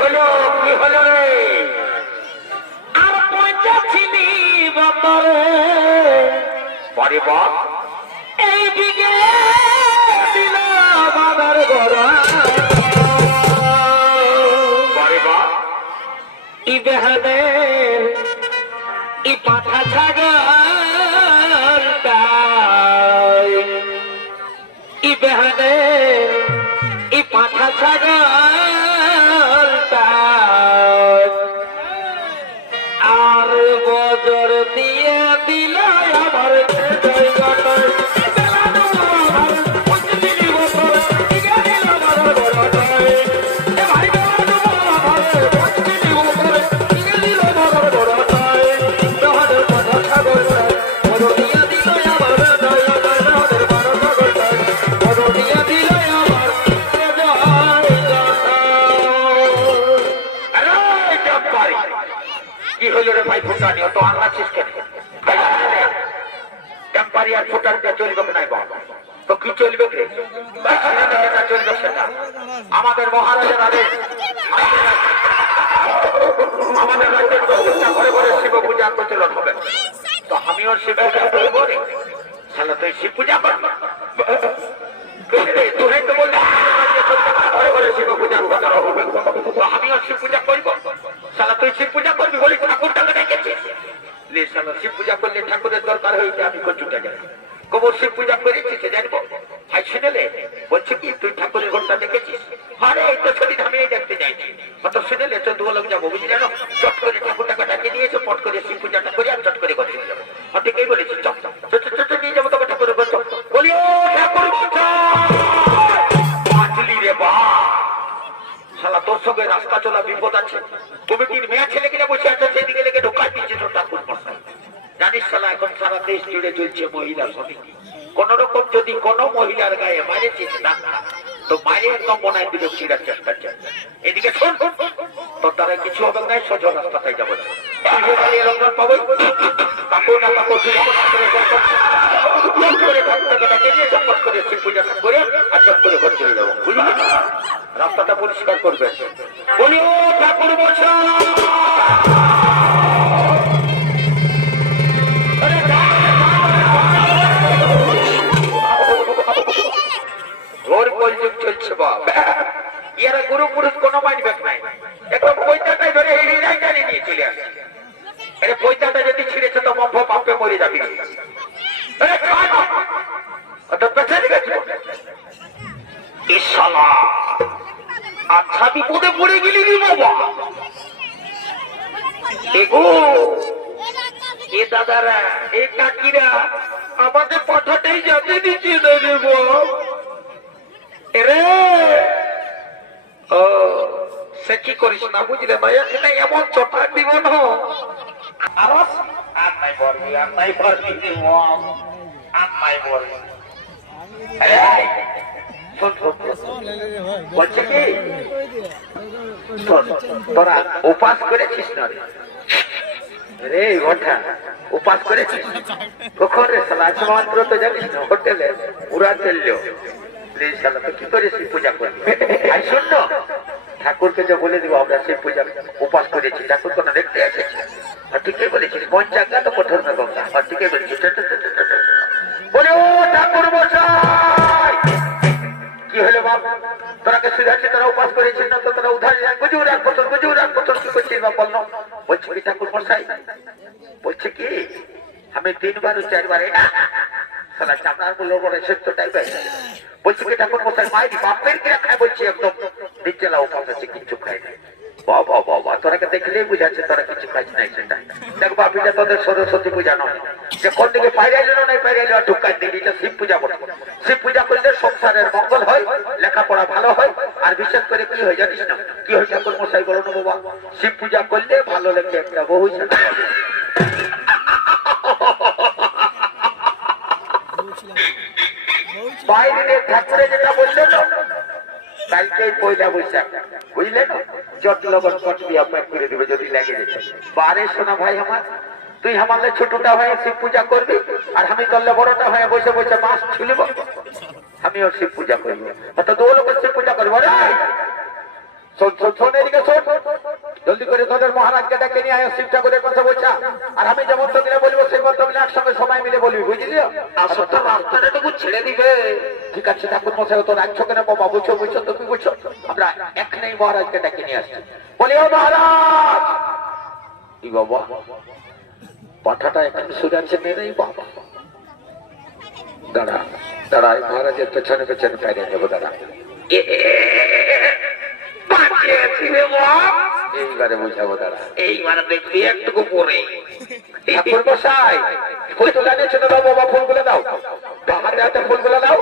হলো কি হলো রে? আর পয়সা ছিলি বতরে পরে বাপ এই দিকে দিল বাবার গড়া পরে বাপ ই বেহানে ই পাঠা ছাগলটা ই বেহানে ই পাঠা ছাগলটা আর বজর দিয়ে দিল আমার কি হইল রে ভাই ফুটা নিও তো আনলাছিস কেন? টেম্পারি আর ফুটার চলবে নাই বাবা তো কি চলবে রে? চলবে সেটা আমাদের মহারাজের আদেশ। আমাদের রাজ্যের প্রত্যেকটা ঘরে ঘরে শিব পূজা প্রচলন হবে, তো আমিও শিব পূজা করবো রে। তাহলে তুই শিব পূজা কর তুই তো বললি ঘরে ঘরে শিব পূজা হবে, তো আমিও শিব পূজা করবো। শালা তুই শিব পূজা করবি বলি ঠাকুরটাকে ডেকেছিস? শিব পূজা করলে ঠাকুরের দরকার হয়েছে, আমি কচুটা জানি কবর শিব পূজা করেছিস জানবো। ভাই শুনেলে বলছে কি তুই ঠাকুরের ঘরটা দেখেছিস? আরে এই তো শরীর আমি দেখতে যাইছি। অত শুনেলে তো দু লোক যাবো বুঝলি জানো, চট করে ঠাকুরটাকে ডাকে দিয়েছে, পট করে শিব পূজাটা করে আর চট করে ঘর চলে যাবো। ঠিকই বলেছিস, চট নিয়ে যাবো তোকে ঠাকুরের ঘর। বলি ও ঠাকুর বাঁচলি রে বা, শালা তোর সঙ্গে রাস্তা চলা বিপদ আছে। তুমি কি মেয়ে ছেলে কিনে বসে আছো সেদিকে লেগে ঢোকাই দিচ্ছে তোর ঠাকুর মশাই। জানিস শালা এখন সারা দেশ জুড়ে চলছে মহিলা সমিতি। কোন রকম যদি কোনো মহিলার গায়ে মারেছিস না তো মারে একদম বনায় দিলে ছিঁড়ার চেষ্টা চলছে। এদিকে শোন তোর দ্বারা কিছু হবে না, সোজা রাস্তাটাই যাবো। রঙ পাবো কাপড় না কাপড় করে শিব পূজাটা করে আর চট করে ঘর চলে যাবো বুঝলি। রাস্তাটা পরিষ্কার করবে। বলি ও ঠাকুর মশাই ঘোর কলযুগ চলছে বাপ। ইয়ারা গুরু পুরুষ কোনো মানবে নাই, এখন পয়সাটাই ধরে হিড়াই টানি নিয়ে চলে আসে। আরে পয়সাটা যদি ছিঁড়েছে তো মম্ভ পাপে মরে যাবি। আচ্ছা বিপদে পড়ে গেলি রে বাবা। এ দাদারা এ কাকিরা আমাদের পাঠাটাই যাতে দিচ্ছে রে বাপ। ও সে কি করিস না বুঝলে ভাইয়া, এটা এমন চটা দিব না আর নাই বলবি আর নাই বলবি আর নাই বলবি। বলছে কি তোরা উপাস করেছিস না রে? ওঠা উপাস করেছিস কখন রে? মাত্র তো জানিস না হোটেলে উড়া চললো কি করে শিব পূজা করবি? আর শূন্য ঠাকুরকে যে বলে দিব আমরা শিব পূজা উপাস করেছি, ঠাকুর কোনো দেখতে এসেছি। ঠিকই বলেছিস, মন চাকা তো কঠোর না গঙ্গা। ঠিকই বলেছিস। বলে ও ঠাকুর মশাই কি হলো বাপ? তোরাকে সুধাচ্ছি তোরা উপাস করেছিস না তো তোরা উধার গুজুর এক বছর কি করছিস বাপ বল? বলছে কি ঠাকুর মশাই, বলছে কি আমি 3 বার 4 বার সালা চামড়ার গুলো বড় সত্য টাইপের। বলছে কি ঠাকুর মশাই মায়ের বাপের কিরা খায়? বলছি একদম নিচেলা উপাস আছে, কিচ্ছু খায় না। বাবা বাবা তোরাকে দেখলেই বুঝাচ্ছে তোরা কিছু খাইছ নাই। সেটা দেখ বাপ, এটা তোদের সরস্বতী পূজা নয় যে কোন দিকে পাইরাইল নাই পাইরাইল ঢুকাই দিলি। এটা শিব পূজা বলে। শিব পূজা করলে সংসারের মঙ্গল হয়, লেখাপড়া ভালো হয়, আর বিশেষ করে কি হয় জানিস না? কি হয় ঠাকুর মশাই বলো না বাবা? শিব পূজা করলে ভালো লেগে একটা বহু বাইরে ঠাকুরে যেটা বললো কালকে 1 বৈশাখ বুঝলে না, চট লবণ কট দিয়ে আপনার করে দেবে যদি লেগে যেতে। বারে শোনা ভাই আমার, তুই আমাদের ছোটটা হয়ে শিব পূজা করবি আর আমি করলে বড়টা হয়ে বসে বসে মাছ ছুলব। আমিও শিব পূজা করবো, অত দু লোকের শিব পূজা করবো। শোন এদিকে শোন, জলদি করে তোদের মহারাজকে ডেকে নিয়ে আয়, শিব ঠাকুরের কথা বলছা। আর আমি যে মন্ত্রগুলো বলবো সেই মন্ত্রগুলো একসঙ্গে সবাই মিলে বলবি, বুঝলি? আসল তো রাস্তাটাটুকু ছেড়ে দিবে। ঠিক আছে ঠাকুর মশাই, তোর একসঙ্গে না বাবা, বুঝছো বুঝছো তুমি বুঝছো। আমরা এখানেই মহারাজকে ডেকে নিয়ে আসছি। বলি ও মহারাজ। কি বাবা, পাঠাটা এখন সুরাচ্ছে নেই বাবা। দাঁড়া দাঁড়া, মহারাজের পেছনে পেছনে পাইরে নেবো, দাঁড়া। এইবারে বুঝাবো, দাঁড়া। এইবারে দেখবি একটুকু পরে। ঠাকুর মশাই, ফুল তোলা নিয়েছো দাও বাবা, ফুলগুলো দাও, হাতে হাতে ফুলগুলো দাও।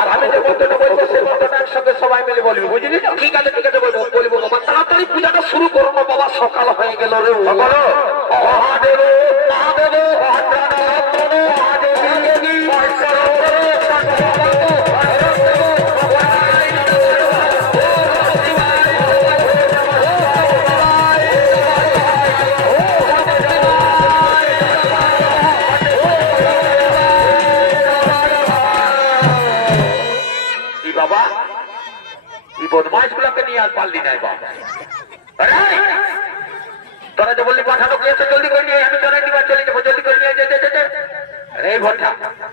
আর আমি যে মন্ত্রটা বলছি সেই মন্ত্রটা একসঙ্গে সবাই মিলে বলবি, বুঝলি? ঠিক আছে ঠিক আছে, বলবো বাবা। তাড়াতাড়ি পূজাটা শুরু করো না বাবা, সকাল হয়ে গেল রে। সকাল মহাদেব মহাদেব বদমাইশগুলোকে নিয়ে আর পারলি নাই বাবা। তোরা যে বললি পাঠানো গিয়েছে, জলদি করে নিয়ে আমি চলে দিবা, চলে যাবো, জলদি করে নিয়ে রে ভট্টা।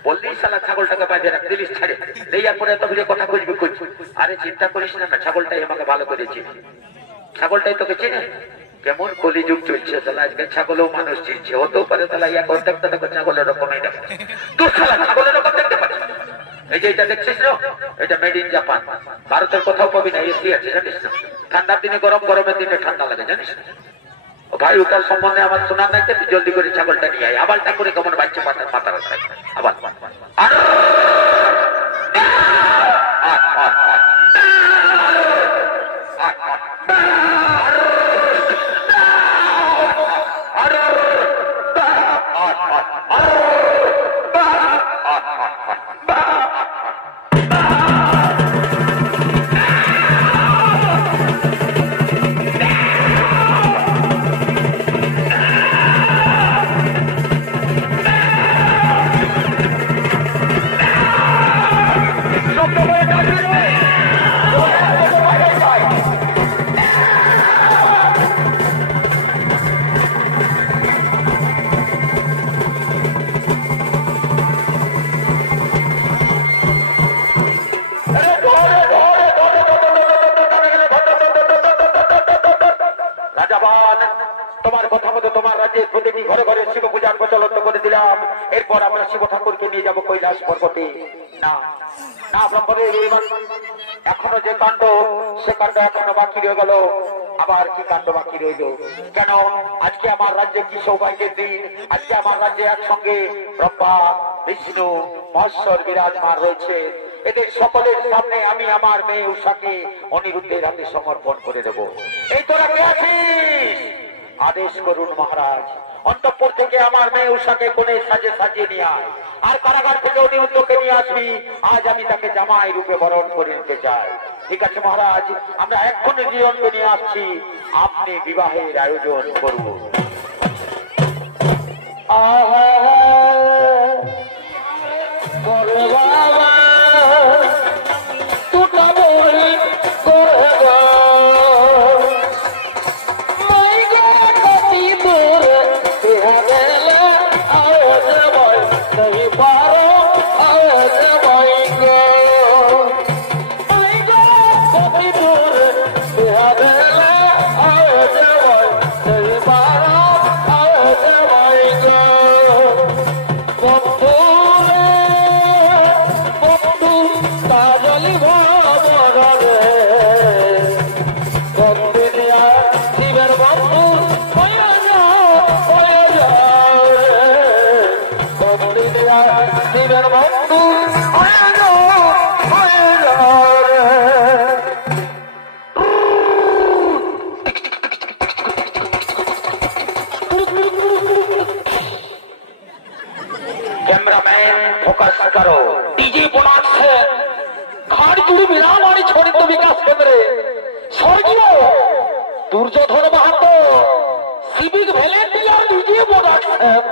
বললি শালা ছাগলটাকে বাজে রাখ, দিলিস ছাড়ে রেয়ার পরে এত ভিড়ে কথা খুঁজবি খুঁজবি। আরে চিন্তা করিস না, ছাগলটাই আমাকে ভালো করে চিনি, ছাগলটাই তোকে চিনে। কেমন কলিযুগ চলছে তাহলে, আজকে ছাগলও মানুষ চিনছে, হতেও পারে তাহলে ইয়া কন্ট্যাক্টটা দেখো ছাগলের রকমই দেখো। তোর শালা ছাগলের রকম দেখতে পাচ্ছিস? এই যে এটা দেখছিস না, এটা মেড ইন জাপান, ভারতের কোথাও পাবি না, এসি আছে জানিস না। ঠান্ডার দিনে গরম, গরমের দিনে ঠান্ডা লাগে জানিস না। ভাই ওটার সম্বন্ধে আমার শোনার নাই, তুই জলদি করে ছাগলটা নিয়ে আয়। আবার ঠাকুরে কেমন বাচ্চা পাতার মাথা রাখা, আবার এরপর আমরা শিব ঠাকুরকে নিয়ে যাবো কৈলাস পর্বতে। না না এখনো যে কাণ্ড, সে কাণ্ড এখনো বাকি রয়ে গেল। আবার কি কাণ্ড বাকি রইল? কেন আজকে আমার রাজ্যে কি সৌভাগ্যের দিন, আজকে আমার রাজ্যে একসঙ্গে ব্রহ্মা বিষ্ণু মহেশ্বর বিরাজমান রয়েছে। এদের সকলের সামনে আমি আমার মেয়ে উষাকে অনিরুদ্ধের হাতে সমর্পণ করে দেব। এই তোরা কে আছিস? আদেশ করুন মহারাজ, অন্তঃপুর থেকে আমার মেয়ে উষাকে কোণে সাজে সাজিয়ে নিয়ে আয়, আর কারাগার থেকে অনিরুদ্ধকে নিয়ে আসবি। আজ আমি তাকে জামাই রূপে বরণ করে নিতে চাই। ঠিক আছে মহারাজ, আমরা এক্ষুনি জীবনকে নিয়ে আসছি, আপনি বিবাহের আয়োজন করুন। Duryodhan Mahato civic volunteer video production.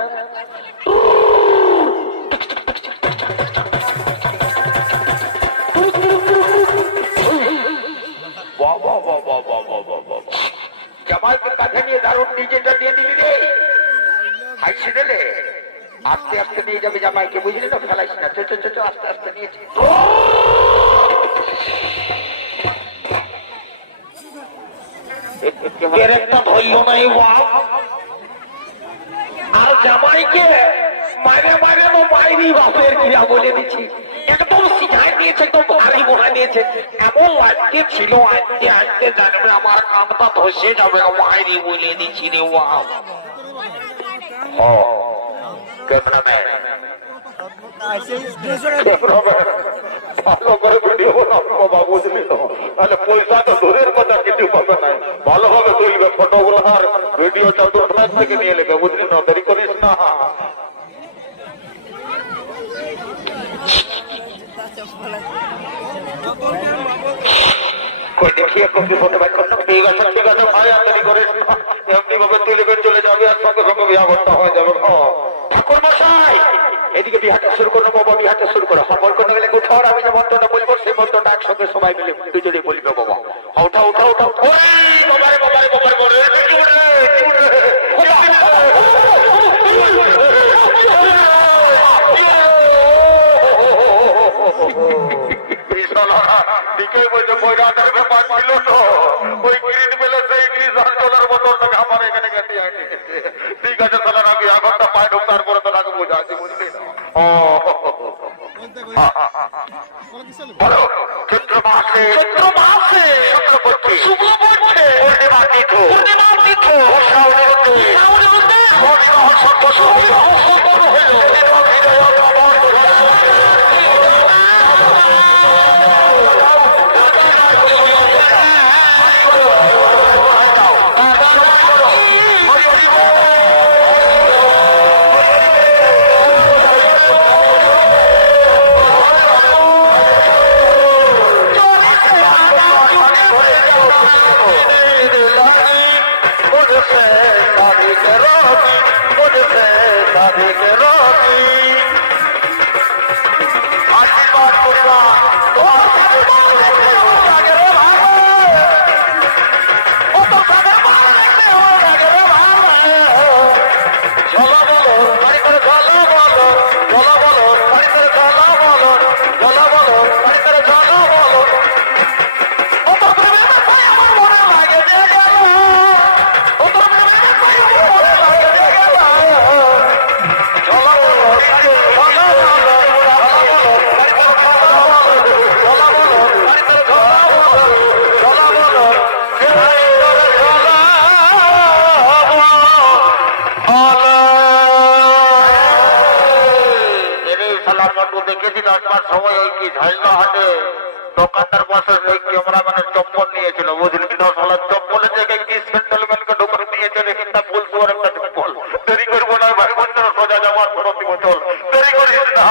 জামাইকে কাঁধে নিয়ে দারুণ নিজেটা নিয়ে নিবি রে, হাইসি দিলে আস্তে আস্তে নিয়ে যাবে জামাইকে, বুঝলি না? ফেলাইস না, চো চো চো চো, আস্তে আস্তে নিয়েছি। একটা ধরল নাই আর জামাইকে মারে মারে তো মাইরি বাপের ক্রিয়া বলে দিচ্ছি, একদম শিখাই দিয়েছে, একদম ভারী বলে দিয়েছে। এমন আজকে ছিল, আজকে আজকে জানবে আমার কামটা ধসে যাবে, মাইরি বলে দিচ্ছি রে। ভালো করে ভিডিও বানাবো বাবা, বুঝলি তো? তাহলে পয়সাটা দূরের কথা কিছু পাবে না, ভালোভাবে তুলবে ফটোগুলো আর ভিডিওটা দূর থেকে নিয়ে নেবে, বুঝলি না? দেরি করিস না। দেখিয়ে কবি হতে পারে। ঠিক আছে ঠিক আছে ভাই, আর দেরি করিস না, এমনি ভাবে তুলবে চলে যাবে আর সঙ্গে সঙ্গে বিয়া করতে হয়ে যাবে। ঠাকুর মশাই এদিকে বিহাটা শুরু করো বাবা, বিহাটা শুরু করো। খবর করতে গেলে কোথাও আমি যে মন্ত্রটা বলবো সেই মন্ত্রটা একসঙ্গে সবাই মিলে দুজনে বলবে বাবা। ওঠা ওঠা ওঠা, দিকে বলছে বৈরাটের ব্যাপার ছিল তো, ওই গ্রিন পেলে সেই গ্রিন আর চলার বোতলটাকে আমার এখানে গেছে। ঠিক আছে তাহলে আমি আগরটা পায়ে ঢুক, তারপরে তো তাকে বোঝাচ্ছি, বুঝলি না? চৈত্র মাসে শুক্লপক্ষে পূর্ণিমা তিথি দেখেছি আসবার সময় ওই কি ঝালদা হাটে দোকানদার বসে ওই ক্যামেরাম্যানের চপ্পল নিয়েছিল, বুঝলি তো? চপ্পলের জায়গায় কি সেন্ট্রালম্যানকে ঢুকে নিয়েছে, একটা ফুল সুয়ার একটা চপ্পল। দেরি করবো না ভাই বন্ধুরা, সোজা যাওয়ার প্রতি বছর দেরি করিস না।